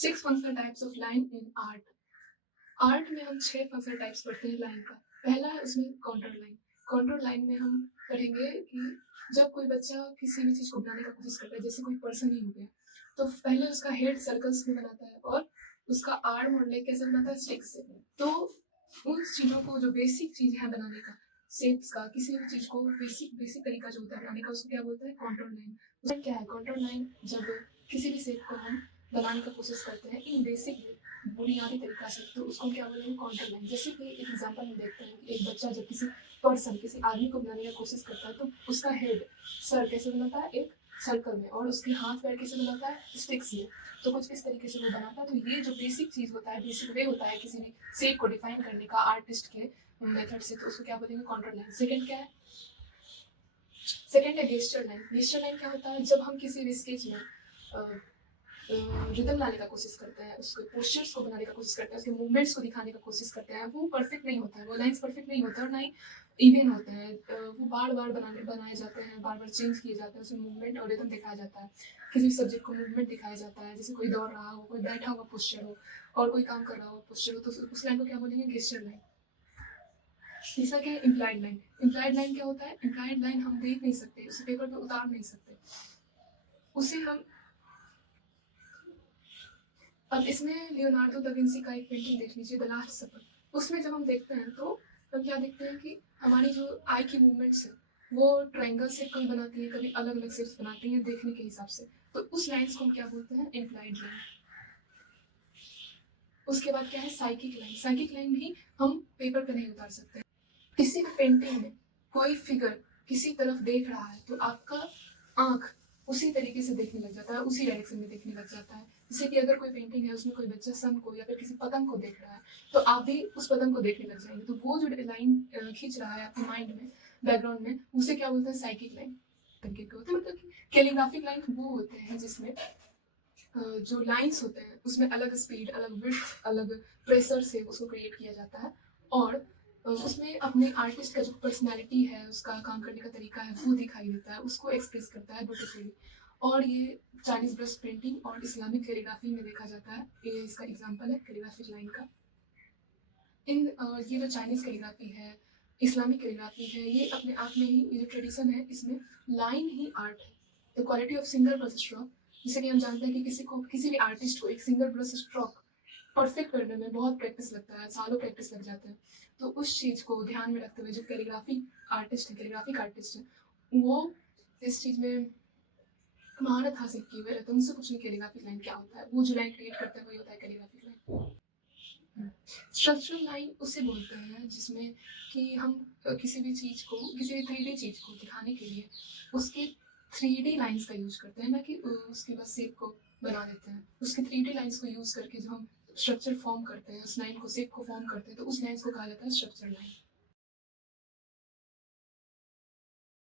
6 functional types of line in art. Art में हम 6 functional types पढ़ते हैं लाइन का। पहला है उसमें कॉन्टूर लाइन। कॉन्टूर लाइन में हम पढ़ेंगे कि जब कोई बच्चा किसी भी चीज़ को बनाने का कोशिश करता है, जैसे कोई पर्सन ही हो गया, तो पहले उसका हेड सर्कल्स में बनाता है और उसका आर्म और लेग कैसे बनाता है? स्टिक्स से। तो उन चीज़ों को जो बेसिक चीज़ है बनाने का, शेप्स का, किसी भी चीज़ को बेसिक बेसिक तरीका जो होता है बनाने का, उसको क्या बोलते हैं? Contour line. उसमें क्या है कॉन्टूर लाइन? जब किसी भी शेप को हम बनाने का कोशिश करते हैं इन बेसिक बुनियादी तरीका से, तो उसको क्या बोलेंगे? Contour line. जैसे कि एक एग्जांपल हम देखते हैं कि एक बच्चा जब किसी पर्सन, किसी आदमी को बनाने का कोशिश करता है, तो उसका हेड, सर कैसे बनाता है? एक सर्कल में, और उसके हाथ पैर कैसे बनाता है? स्टिक्स में। तो कुछ इस तरीके से वो बनाता है। तो ये जो बेसिक चीज़ होता है, बेसिक वे होता है किसी भी शेप को डिफाइन करने का आर्टिस्ट के मेथड से, तो उसको क्या बोलेंगे? Contour line. सेकंड क्या है? सेकंड है गेस्चर लाइन। गेस्चर लाइन क्या होता है? जब हम किसी भी स्केच में रिदम लाने का कोशिश करते हैं, उसके पोस्चर्स को बनाने का कोशिश करते हैं, उसके मूवमेंट्स को दिखाने का कोशिश करते हैं, वो परफेक्ट नहीं होता है, वो लाइन्स परफेक्ट नहीं होते हैं और ना ही इवन होते हैं। वो बार-बार बनाए जाते हैं, बार-बार चेंज किए जाते हैं, उसमें मूवमेंट और रिदम दिखाया जाता है। किसी भी सब्जेक्ट को मूवमेंट दिखाया जाता है, जैसे कोई दौड़ रहा हो, कोई बैठा हुआ पोस्चर हो और कोई काम कर रहा हो पोस्चर हो, तो उस लाइन को क्या बोलेंगे? Gesture line. तीसरा क्या है? Implied line. इम्प्लाइड लाइन क्या होता है? इम्प्लाइड लाइन हम देख नहीं सकते, उसे पेपर पे उतार नहीं सकते। उसे हम अब इसमें लियोनार्डो दा विंसी का एक पेंटिंग देख लीजिए, द लास्ट सपर। उसमें जब हम देखते हैं तो हम क्या देखते हैं कि हमारी जो आई की मूवमेंट्स है, वो ट्रायंगल शेप कभी बनाती है, कभी अलग-अलग शेप्स बनाती है देखने के हिसाब से। तो उस लाइन्स को हम क्या बोलते हैं? Implied line. उसके बाद क्या है? Psychic line. साइकिक लाइन भी हम पेपर पे नहीं उतार सकते। किसी भी पेंटिंग में कोई फिगर किसी तरफ देख रहा है, तो आपका आँख उसी तरीके से देखने लग जाता है, उसी डायरेक्शन में देखने लग जाता है। जैसे कि अगर कोई पेंटिंग है, उसमें कोई बच्चा सन को या फिर किसी पतंग को देख रहा है, तो आप भी उस पतंग को देखने लग जाएँगे। तो वो जो लाइन खींच रहा है आपके माइंड में, बैकग्राउंड में, उसे क्या बोलते हैं? साइकिक लाइन तरीके के होते हैं। मतलब कि कैलिग्राफिक लाइन वो होते हैं जिसमें जो लाइन्स होते हैं, उसमें अलग स्पीड, अलग विड्थ, अलग प्रेशर से उसको क्रिएट किया जाता है और उसमें अपने आर्टिस्ट का जो पर्सनैलिटी है, उसका काम करने का तरीका है, वो दिखाई देता है, उसको एक्सप्रेस करता है ब्यूटीफुली। और ये चाइनीज़ ब्रश पेंटिंग और इस्लामिक कैलीग्राफी में देखा जाता है। ये इसका एग्ज़ाम्पल है कैलीग्राफिक लाइन का। ये जो चाइनीज़ कैलीग्राफी है, इस्लामिक कैलीग्राफी है, ये अपने आप में ही, ये जो ट्रेडिशन है, इसमें लाइन ही आर्ट है। The quality of single brush stroke, जैसे कि हम जानते हैं कि किसी भी आर्टिस्ट को एक सिंगल ब्रश स्ट्रोक परफेक्ट करने में बहुत प्रैक्टिस लगता है, सालों प्रैक्टिस लग जाते हैं। तो उस चीज़ को ध्यान में रखते हुए जो कैलीग्राफिक आर्टिस्ट है, वो इस चीज़ में महारत हासिल किए हुए रहते हैं। उनसे पूछिए कैलीग्राफिक लाइन क्या होता है? वो जो लाइन क्रिएट करते हैं वही होता है कैलीग्राफिक लाइन। स्ट्रक्चरल लाइन उसे बोलते हैं जिसमें कि हम किसी भी चीज़ को, किसी भी 3D चीज़ को दिखाने के लिए उसके 3D लाइन्स का यूज़ करते हैं, ना कि उसके बस शेप को बना देते हैं। उसके 3D लाइन्स को यूज़ करके जो हम स्ट्रक्चर फॉर्म करते हैं, उस लाइन को, शेप को फॉर्म करते हैं, तो उस लाइन्स को कहा जाता है स्ट्रक्चरल लाइन।